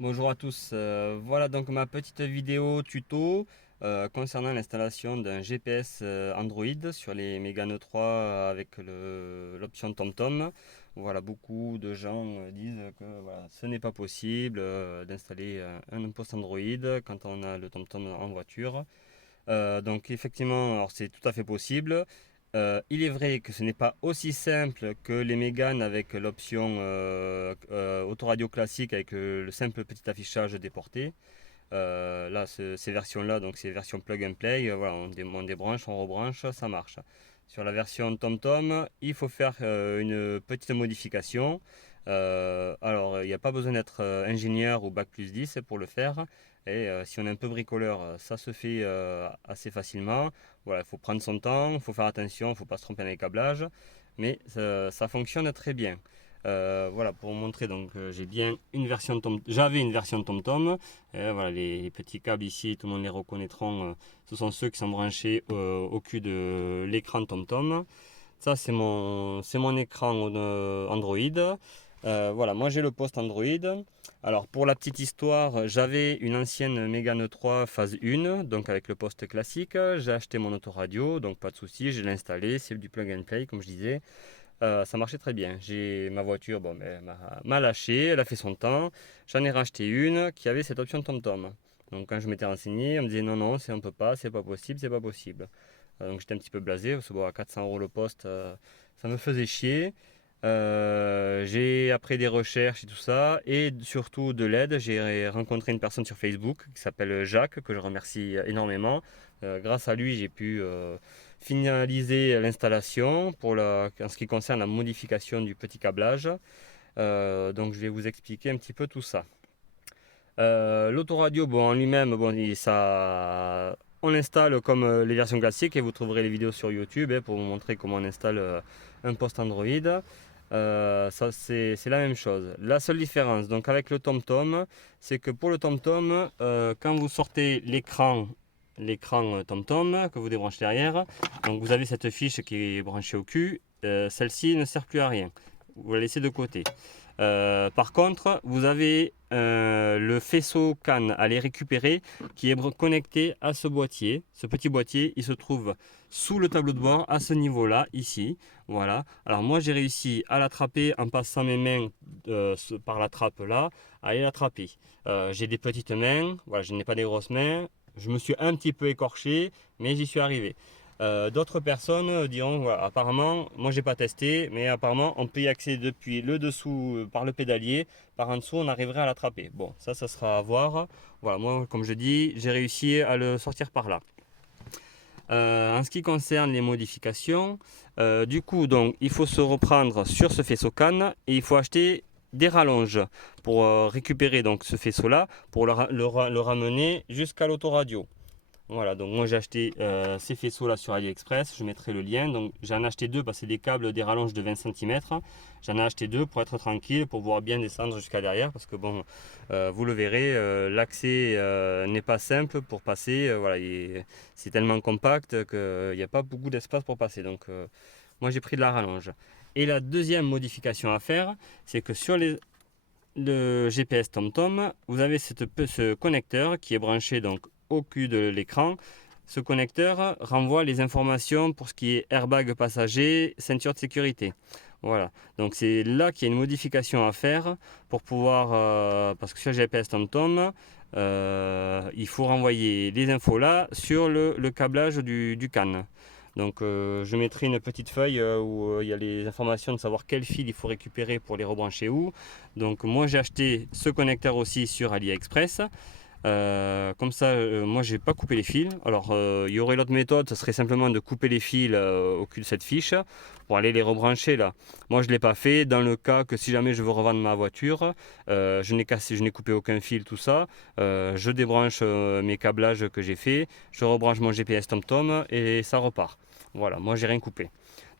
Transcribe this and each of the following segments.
Bonjour à tous, voilà donc ma petite vidéo tuto concernant l'installation d'un GPS Android sur les Mégane 3 avec l'option TomTom. Voilà, beaucoup de gens disent que voilà, ce n'est pas possible d'installer un poste Android quand on a le TomTom en voiture. Donc effectivement, alors c'est tout à fait possible. Il est vrai que ce n'est pas aussi simple que les Mégane avec l'option autoradio classique avec le simple petit affichage des portées. Là, ces versions-là, donc ces versions plug and play, voilà, on débranche, on rebranche, ça marche. Sur la version TomTom, il faut faire une petite modification. Alors, il n'y a pas besoin d'être ingénieur ou bac+10 pour le faire. Et si on est un peu bricoleur, ça se fait assez facilement. Voilà, il faut prendre son temps, il faut faire attention, il ne faut pas se tromper dans les câblages. Mais ça fonctionne très bien. Voilà, pour vous montrer, donc j'avais une version TomTom. Voilà, les petits câbles ici, tout le monde les reconnaîtront. Ce sont ceux qui sont branchés au cul de l'écran TomTom. Ça, c'est mon écran Android. Voilà, moi j'ai le poste Android. Alors, pour la petite histoire, j'avais une ancienne Mégane 3 phase 1, donc avec le poste classique. J'ai acheté mon autoradio, donc pas de souci, je l'ai installé. C'est du plug and play, comme je disais. Ça marchait très bien. J'ai ma voiture, bon, ben, m'a lâché, elle a fait son temps. J'en ai racheté une qui avait cette option TomTom. Donc quand je m'étais renseigné, on me disait non, non, on peut pas, c'est pas possible, c'est pas possible. Donc j'étais un petit peu blasé parce que bon, à 400 € le poste, ça me faisait chier. J'ai après des recherches et tout ça, et surtout de l'aide, j'ai rencontré une personne sur Facebook qui s'appelle Jacques, que je remercie énormément. Grâce à lui, j'ai pu finaliser l'installation en ce qui concerne la modification du petit câblage. Donc je vais vous expliquer un petit peu tout ça. L'autoradio, bon, en lui-même, bon, on l'installe comme les versions classiques et vous trouverez les vidéos sur YouTube pour vous montrer comment on installe un poste Android. Ça, c'est la même chose. La seule différence, donc avec le TomTom, c'est que pour le TomTom, quand vous sortez l'écran TomTom que vous débranchez derrière, donc vous avez cette fiche qui est branchée au cul. Celle-ci ne sert plus à rien. Vous la laissez de côté. Par contre, vous avez le faisceau CAN à les récupérer qui est connecté à ce boîtier. Ce petit boîtier, il se trouve sous le tableau de bord à ce niveau-là, ici. Voilà. Alors moi, j'ai réussi à l'attraper en passant mes mains par la trappe là, à aller l'attraper. J'ai des petites mains, voilà, je n'ai pas des grosses mains. Je me suis un petit peu écorché, mais j'y suis arrivé. D'autres personnes diront, voilà, apparemment, moi j'ai pas testé, mais apparemment on peut y accéder depuis le dessous par le pédalier, par en dessous on arriverait à l'attraper. Bon, ça sera à voir. Voilà, moi comme je dis, j'ai réussi à le sortir par là. En ce qui concerne les modifications, du coup, donc, il faut se reprendre sur ce faisceau canne et il faut acheter des rallonges pour récupérer donc ce faisceau-là, pour le ramener jusqu'à l'autoradio. Voilà, donc moi j'ai acheté ces faisceaux là sur AliExpress, je mettrai le lien. Donc j'en ai acheté deux parce que c'est des câbles, des rallonges de 20 cm. J'en ai acheté deux pour être tranquille, pour pouvoir bien descendre jusqu'à derrière parce que bon, vous le verrez, l'accès n'est pas simple pour passer. Voilà, c'est tellement compact qu'il n'y a pas beaucoup d'espace pour passer. Donc moi j'ai pris de la rallonge. Et la deuxième modification à faire, c'est que sur le GPS TomTom, vous avez ce connecteur qui est branché donc au cul de l'écran. Ce connecteur renvoie les informations pour ce qui est airbag passager, ceinture de sécurité. Voilà, donc c'est là qu'il y a une modification à faire pour pouvoir, parce que sur le GPS TomTom, il faut renvoyer les infos là sur le câblage du CAN. Donc je mettrai une petite feuille où il y a les informations de savoir quel fil il faut récupérer pour les rebrancher où. Donc moi j'ai acheté ce connecteur aussi sur AliExpress. Comme ça, moi j'ai pas coupé les fils. Alors il y aurait l'autre méthode, ce serait simplement de couper les fils au cul de cette fiche pour aller les rebrancher là. Moi je l'ai pas fait dans le cas que si jamais je veux revendre ma voiture, je n'ai coupé aucun fil, tout ça. Je débranche mes câblages que j'ai fait, je rebranche mon GPS TomTom et ça repart. Voilà, moi j'ai rien coupé.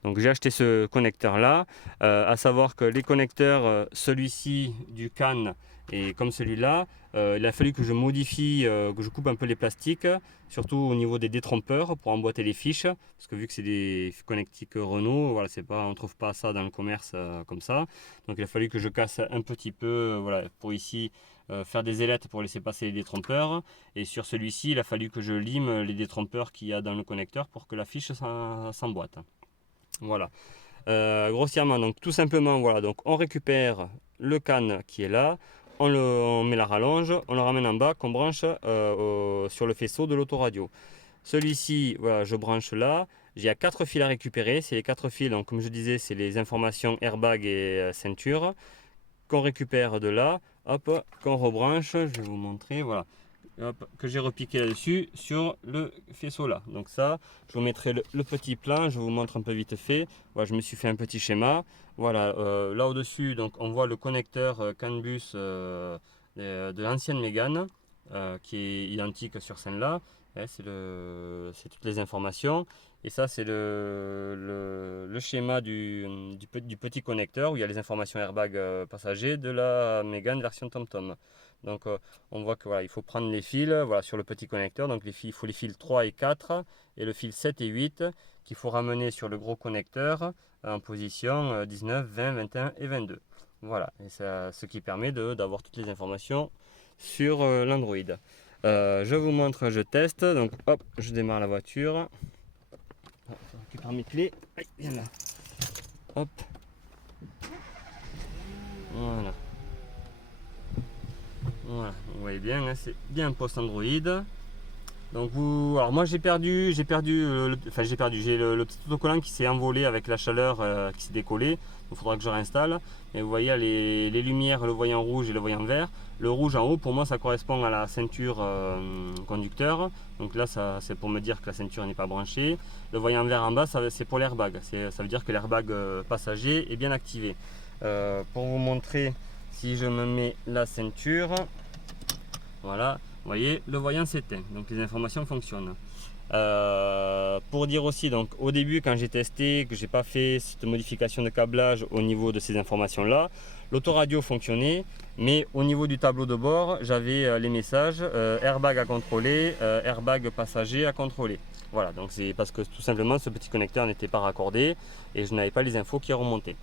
Donc j'ai acheté ce connecteur là, à savoir que les connecteurs, celui-ci du CAN et comme celui-là, il a fallu que je modifie, que je coupe un peu les plastiques, surtout au niveau des détrompeurs pour emboîter les fiches, parce que vu que c'est des connectiques Renault, voilà, on ne trouve pas ça dans le commerce comme ça. Donc il a fallu que je casse un petit peu, voilà, pour ici faire des ailettes pour laisser passer les détrompeurs. Et sur celui-ci, il a fallu que je lime les détrompeurs qu'il y a dans le connecteur pour que la fiche s'emboîte. Voilà. Grossièrement, donc tout simplement, voilà, donc on récupère le CAN qui est là, on met la rallonge, on le ramène en bas, qu'on branche sur le faisceau de l'autoradio. Celui-ci, voilà, je branche là. J'ai 4 fils à récupérer. C'est les 4 fils, donc comme je disais, c'est les informations airbag et ceinture qu'on récupère de là. Hop, qu'on rebranche. Je vais vous montrer, voilà. Hop, que j'ai repiqué là-dessus sur le faisceau là. Donc ça, je vous mettrai le petit plan. Je vous montre un peu vite fait. Voilà, je me suis fait un petit schéma. Voilà, là au-dessus, donc on voit le connecteur CAN bus de l'ancienne Mégane qui est identique sur celle-là. C'est toutes les informations. Et ça, c'est le schéma du petit connecteur où il y a les informations airbag passagers de la Mégane version TomTom. Donc, on voit que voilà, il faut prendre les fils voilà, sur le petit connecteur. Donc, il faut les fils 3 et 4 et le fil 7 et 8 qu'il faut ramener sur le gros connecteur en position 19, 20, 21 et 22. Voilà, et ça, ce qui permet d'avoir toutes les informations sur l'Android. Je vous montre, je teste. Donc hop, je démarre la voiture. Je récupère mes clés. Allez, viens là. Hop. Voilà. Voilà, vous voyez bien, hein, c'est bien un post Android. Donc alors moi j'ai perdu, j'ai le petit autocollant qui s'est envolé avec la chaleur qui s'est décollé. Il faudra que je réinstalle. Mais vous voyez les lumières, le voyant rouge et le voyant vert. Le rouge en haut, pour moi, ça correspond à la ceinture conducteur. Donc là, c'est pour me dire que la ceinture n'est pas branchée. Le voyant vert en bas, c'est pour l'airbag. Ça veut dire que l'airbag passager est bien activé. Pour vous montrer, si je me mets la ceinture, voilà, vous voyez, le voyant s'éteint. Donc les informations fonctionnent. Pour dire aussi, donc au début quand j'ai testé, que j'ai pas fait cette modification de câblage au niveau de ces informations là, l'autoradio fonctionnait, mais au niveau du tableau de bord, j'avais les messages airbag à contrôler, airbag passager à contrôler. Voilà, donc c'est parce que tout simplement ce petit connecteur n'était pas raccordé et je n'avais pas les infos qui remontaient.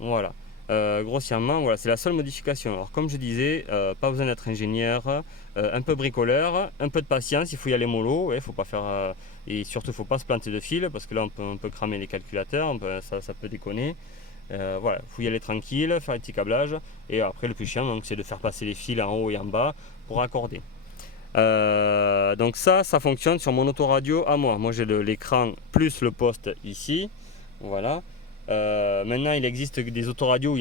Voilà. Grossièrement, voilà, c'est la seule modification. Alors, comme je disais, pas besoin d'être ingénieur, un peu bricoleur, un peu de patience, il faut y aller mollo, faut pas faire, et surtout, il ne faut pas se planter de fil parce que là, on peut cramer les calculateurs, ça peut déconner. Voilà, il faut y aller tranquille, faire les petits câblages, et après, le plus chiant, c'est de faire passer les fils en haut et en bas pour accorder. Donc ça fonctionne sur mon autoradio à moi. Moi, j'ai l'écran plus le poste ici, voilà. Maintenant, il existe des autoradios où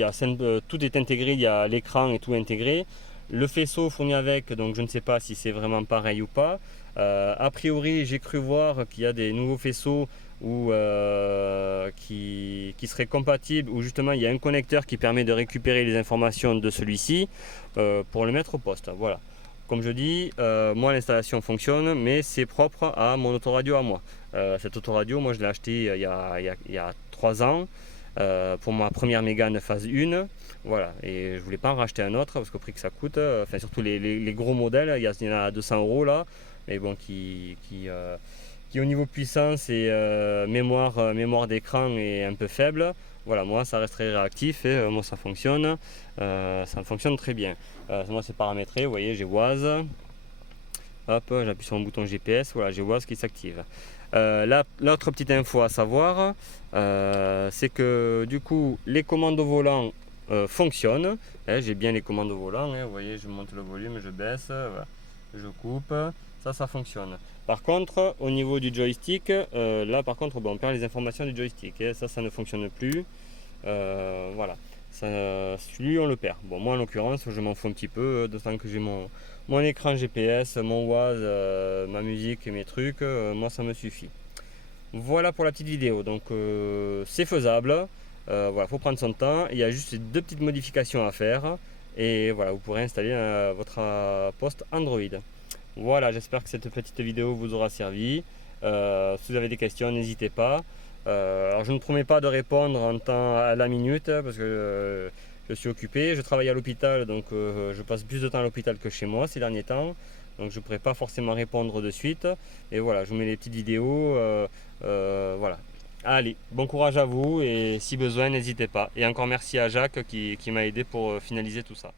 tout est intégré, il y a l'écran et tout intégré. Le faisceau fourni avec, donc je ne sais pas si c'est vraiment pareil ou pas. A priori, j'ai cru voir qu'il y a des nouveaux faisceaux qui seraient compatibles, où justement il y a un connecteur qui permet de récupérer les informations de celui-ci pour le mettre au poste. Voilà. Comme je dis, moi l'installation fonctionne, mais c'est propre à mon autoradio à moi. Cette autoradio, moi je l'ai acheté il y a 3 ans pour ma première Mégane phase 1. Voilà, et je voulais pas en racheter un autre parce qu'au prix que ça coûte, enfin surtout les gros modèles, il y en a à 200 euros là, mais bon, qui au niveau puissance et mémoire d'écran est un peu faible. Voilà, moi ça reste très réactif et moi ça fonctionne très bien. Moi c'est paramétré, vous voyez, j'ai Waze. Hop, j'appuie sur mon bouton GPS, voilà, j'ai Waze qui s'active. L'autre petite info à savoir, c'est que du coup les commandes au volant fonctionnent. J'ai bien les commandes au volant, vous voyez, je monte le volume, je baisse, voilà, je coupe, ça fonctionne. Par contre, au niveau du joystick, là par contre, on perd les informations du joystick, ça ne fonctionne plus. Voilà, celui on le perd. Bon, moi en l'occurrence, je m'en fous un petit peu, d'autant que j'ai mon écran GPS, mon Waze, ma musique et mes trucs, moi ça me suffit. Voilà pour la petite vidéo, donc c'est faisable, voilà, faut prendre son temps, il y a juste 2 petites modifications à faire, et voilà, vous pourrez installer votre poste Android. Voilà, j'espère que cette petite vidéo vous aura servi. Si vous avez des questions, n'hésitez pas. Alors je ne promets pas de répondre en temps à la minute parce que je suis occupé. Je travaille à l'hôpital, donc je passe plus de temps à l'hôpital que chez moi ces derniers temps. Donc je ne pourrai pas forcément répondre de suite. Et voilà, je vous mets les petites vidéos. Voilà. Allez, bon courage à vous et si besoin, n'hésitez pas. Et encore merci à Jacques qui m'a aidé pour finaliser tout ça.